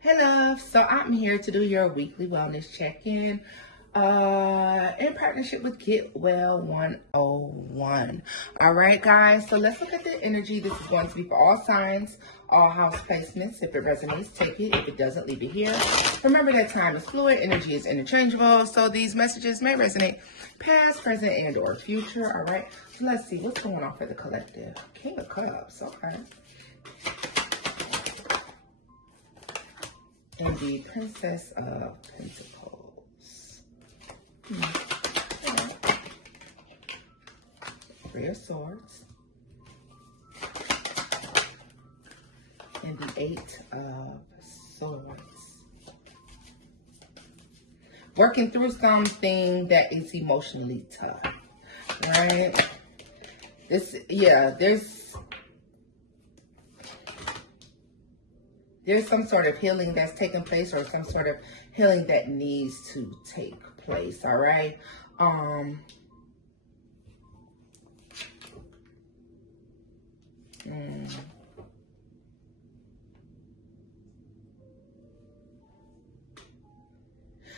Hey love, so I'm here to do your weekly wellness check-in in partnership with Get Well 101. All right, guys, so let's look at the energy. This is going to be for all signs, all house placements. If it resonates, take it. If it doesn't, leave it here. Remember that time is fluid, energy is interchangeable, so these messages may resonate past, present, and or future. All right, so let's see what's going on for the collective. King of Cups, okay. And the Princess of Pentacles. Right. Three of Swords. And the Eight of Swords. Working through something that is emotionally tough. Right? There's some sort of healing that's taking place, or some sort of healing that needs to take place, all right?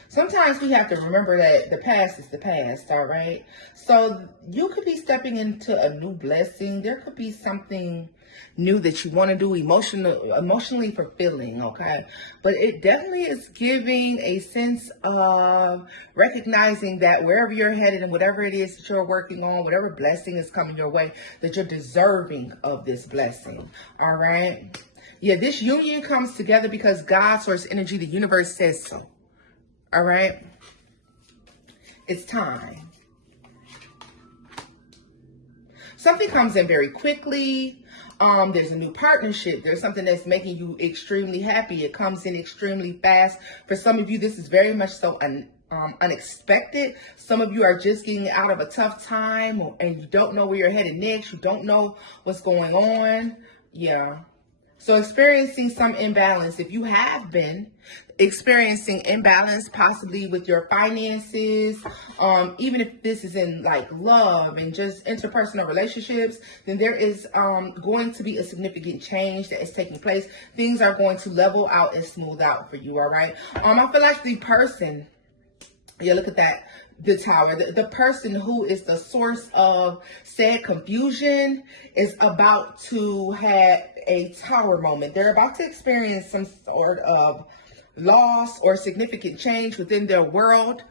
Sometimes we have to remember that the past is the past, all right? So you could be stepping into a new blessing. There could be something new that you want to do, emotionally fulfilling, okay? But it definitely is giving a sense of recognizing that wherever you're headed and whatever it is that you're working on, whatever blessing is coming your way, that you're deserving of this blessing, all right? Yeah, this union comes together because God, source energy, the universe says so. All right. It's time. Something comes in very quickly. There's a new partnership. There's something that's making you extremely happy. It comes in extremely fast. For some of you, this is very much so unexpected. Some of you are just getting out of a tough time and you don't know where you're headed next. You don't know what's going on. Yeah. So experiencing some imbalance, if you have been experiencing imbalance, possibly with your finances, even if this is in like love and just interpersonal relationships, then there is going to be a significant change that is taking place. Things are going to level out and smooth out for you, all right? I feel like the person, yeah, look at that. The Tower, the person who is the source of said confusion is about to have a tower moment. They're about to experience some sort of loss or significant change within their world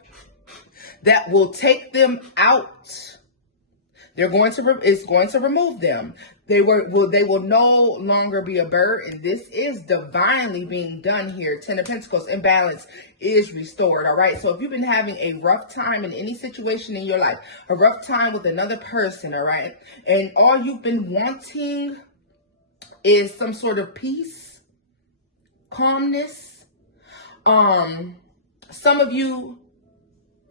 that will take them out. It's going to remove them. They will no longer be a burden. This is divinely being done here. Ten of Pentacles, imbalance is restored. All right. So if you've been having a rough time in any situation in your life, a rough time with another person, all right, and all you've been wanting is some sort of peace, calmness. Some of you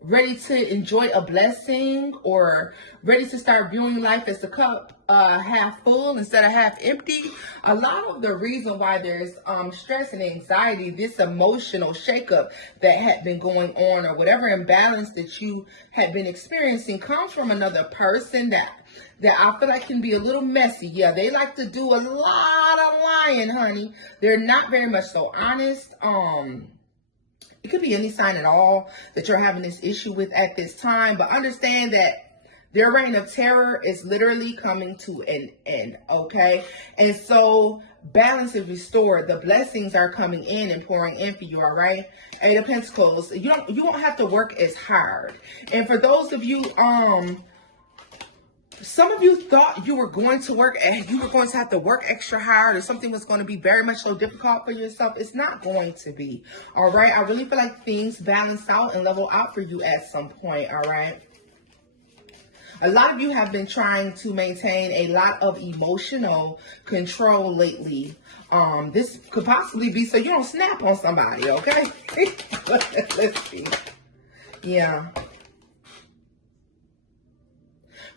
ready to enjoy a blessing or ready to start viewing life as the cup half full instead of half empty. A lot of the reason why there's stress and anxiety, this emotional shakeup that had been going on, or whatever imbalance that you had been experiencing, comes from another person that I feel like can be a little messy. Yeah, they like to do a lot of lying, honey. They're not very much so honest. It could be any sign at all that you're having this issue with at this time, but understand that their reign of terror is literally coming to an end, okay? And so balance is restored. The blessings are coming in and pouring in for you, all right? Eight of Pentacles, you won't have to work as hard. And for those of you, some of you thought you were going to work and you were going to have to work extra hard, or something was going to be very much so difficult for yourself. It's not going to be. All right. I really feel like things balance out and level out for you at some point. All right. A lot of you have been trying to maintain a lot of emotional control lately. This could possibly be so you don't snap on somebody. Okay. Let's see. Yeah.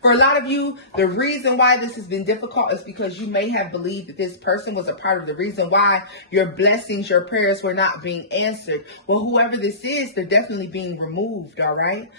For a lot of you, the reason why this has been difficult is because you may have believed that this person was a part of the reason why your blessings, your prayers were not being answered. Well, whoever this is, they're definitely being removed, all right?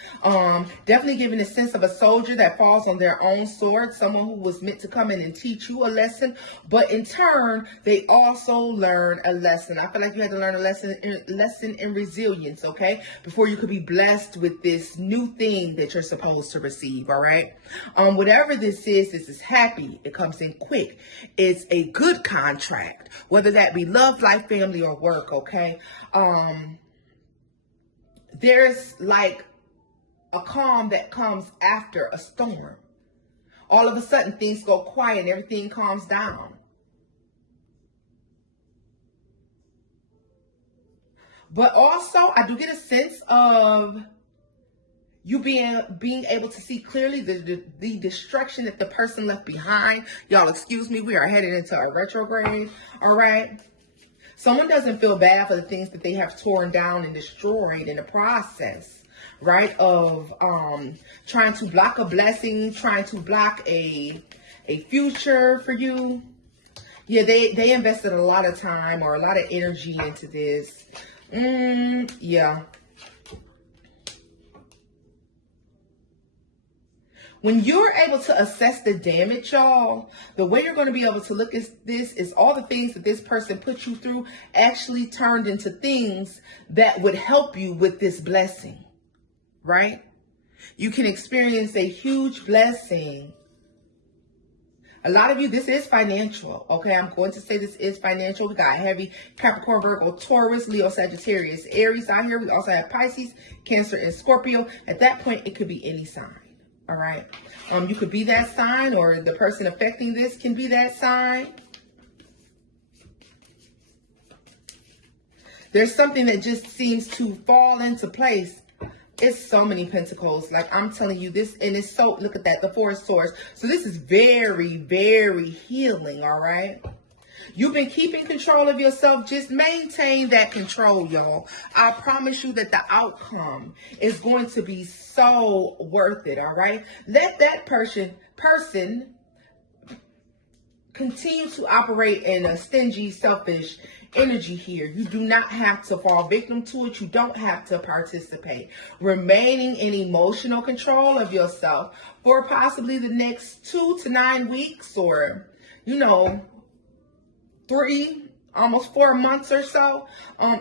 Definitely giving a sense of a soldier that falls on their own sword, someone who was meant to come in and teach you a lesson, but in turn, they also learn a lesson. I feel like you had to learn a lesson in resilience, okay? Before you could be blessed with this new thing that you're supposed to receive, all right? Whatever this is happy. It comes in quick. It's a good contract, whether that be love, life, family, or work, okay? There's like a calm that comes after a storm. All of a sudden, things go quiet and everything calms down. But also, I do get a sense of you being able to see clearly the destruction that the person left behind. Y'all, excuse me, we are headed into a retrograde, all right? Someone doesn't feel bad for the things that they have torn down and destroyed in the process, right? Of trying to block a blessing, trying to block a future for you. Yeah, they invested a lot of time or a lot of energy into this. Yeah. When you're able to assess the damage, y'all, the way you're going to be able to look at this is all the things that this person put you through actually turned into things that would help you with this blessing, right? You can experience a huge blessing. A lot of you, this is financial, okay? I'm going to say this is financial. We got heavy Capricorn, Virgo, Taurus, Leo, Sagittarius, Aries out here. We also have Pisces, Cancer, and Scorpio. At that point, it could be any sign. All right. You could be that sign, or the person affecting this can be that sign. There's something that just seems to fall into place. It's so many pentacles. Like I'm telling you this, and it's so, look at that, the Four of Swords. So this is very, very healing. All right. You've been keeping control of yourself. Just maintain that control, y'all. I promise you that the outcome is going to be so worth it, all right? Let that person continue to operate in a stingy, selfish energy here. You do not have to fall victim to it. You don't have to participate. Remaining in emotional control of yourself for possibly the next 2 to 9 weeks, or, 3, almost 4 months or so,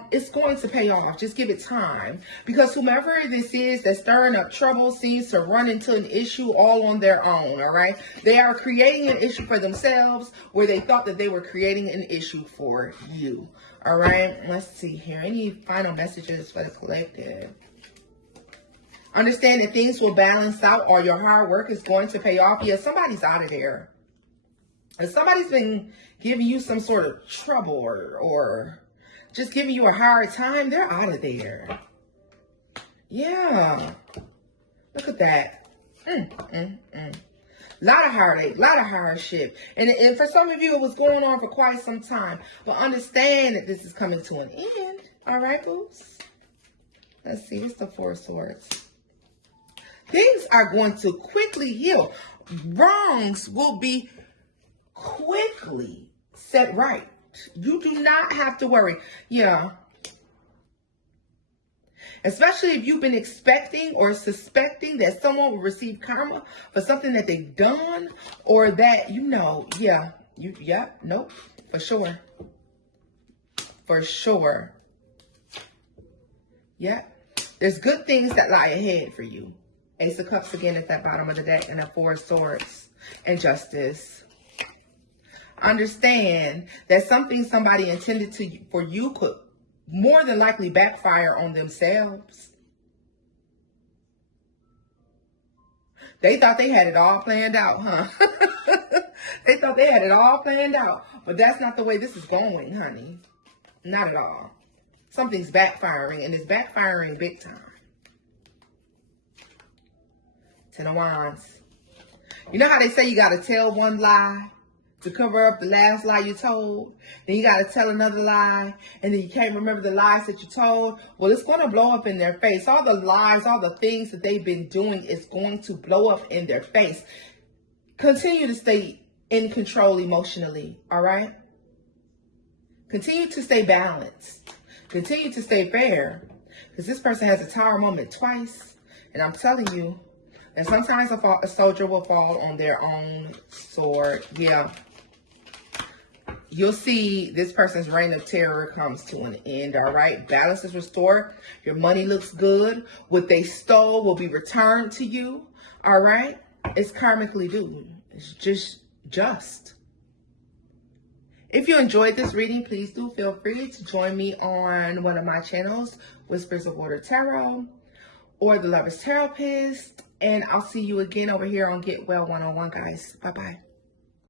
it's going to pay off. Just give it time. Because whomever this is that's stirring up trouble seems to run into an issue all on their own, all right? They are creating an issue for themselves where they thought that they were creating an issue for you, all right? Let's see here. Any final messages for the collective? Understand that things will balance out, or your hard work is going to pay off. Yeah, somebody's out of there. If somebody's been giving you some sort of trouble or just giving you a hard time, they're out of there. Yeah. Look at that. Lot of heartache, lot of hardship. And for some of you, it was going on for quite some time. But understand that this is coming to an end. All right, boots? Let's see. What's the Four of Swords? Things are going to quickly heal. Wrongs will be quickly set right. You do not have to worry. Yeah. Especially if you've been expecting or suspecting that someone will receive karma for something that they've done, or that, nope, for sure. For sure. Yeah. There's good things that lie ahead for you. Ace of Cups again at that bottom of the deck, and the Four of Swords and Justice. Understand that something somebody intended for you could more than likely backfire on themselves. They thought they had it all planned out, huh? They thought they had it all planned out. But that's not the way this is going, honey. Not at all. Something's backfiring, and it's backfiring big time. Ten of Wands. You know how they say you got to tell one lie to cover up the last lie you told. Then you got to tell another lie, and then you can't remember the lies that you told. Well, it's going to blow up in their face. All the lies, all the things that they've been doing is going to blow up in their face. Continue to stay in control emotionally, all right? Continue to stay balanced. Continue to stay fair, because this person has a tower moment twice, and I'm telling you, and sometimes a soldier will fall on their own sword. Yeah. You'll see this person's reign of terror comes to an end, all right? Balance is restored. Your money looks good. What they stole will be returned to you, all right? It's karmically due. It's just. If you enjoyed this reading, please do feel free to join me on one of my channels, Whispers of Water Tarot or The Lover's Therapist. And I'll see you again over here on Get Well 101, guys. Bye-bye.